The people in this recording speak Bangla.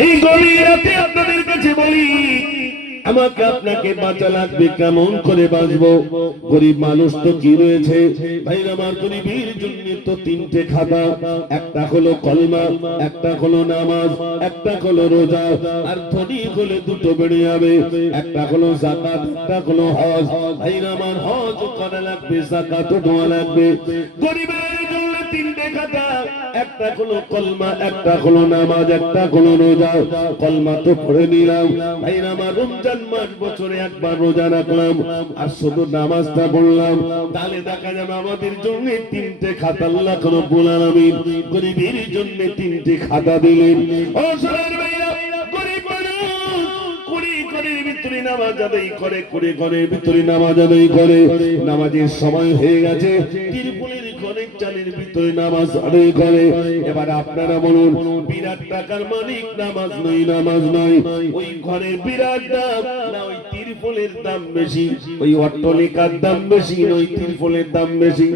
এই গভীর রাতে আপনাদের কাছে বলি, আমাকে আপনাকে বাঁচা লাগবে, কেমন করে বাঁচবো? গরিব মানুষ তো কি রয়েছে ভাই আমার, গরিবের জন্য তো তিনটে খাতা, একটা হলো কলমা, একটা হলো নামাজ, একটা হলো রোজা, আর ধনী হলে দুটো বেড়ে যাবে, একটা হলো যাকাত, একটা হলো হজ। ভাই আমার হজ করা লাগবে, যাকাত দেওয়া লাগবে। গরিবের জন্য তিনটে খাতা, একটা হলো কলমা, একটা হলো নামাজ, একটা হলো রোজা। কলমা তো পড়ে নিলাম ভাই আমার, রমজান মাস বছরে একবার রোজা রাখলাম, আর শুধু নামাজটা পড়লাম, তাহলে দেখা যাবে আমাদের জন্য তিনটে খাতা আল্লাহ রব্বুল আলামিন গরিবের জন্য তিনটে খাতা দিলেন। ও সোনার ভাইরা, গরিব মানুষ কুড়ি ঘরের ভিতরে নামাজ আদায় করে, কুড়ি ঘরের ভিতরে নামাজ আদায় করে, নামাজের সময় হয়ে গেছে, তিরপুলের ঘরের চালের ভিতরে নামাজ আদায় করে। এবার আপনারা বলুন, বিরাট টাকার মালিক নামাজ নয়, নামাজ নয়, ওই ঘরের বিরাট দাম না ওই তিরপুলের দাম বেশি, ওই অট্টালিকার দাম বেশি, ওই তিরপুলের দাম বেশি?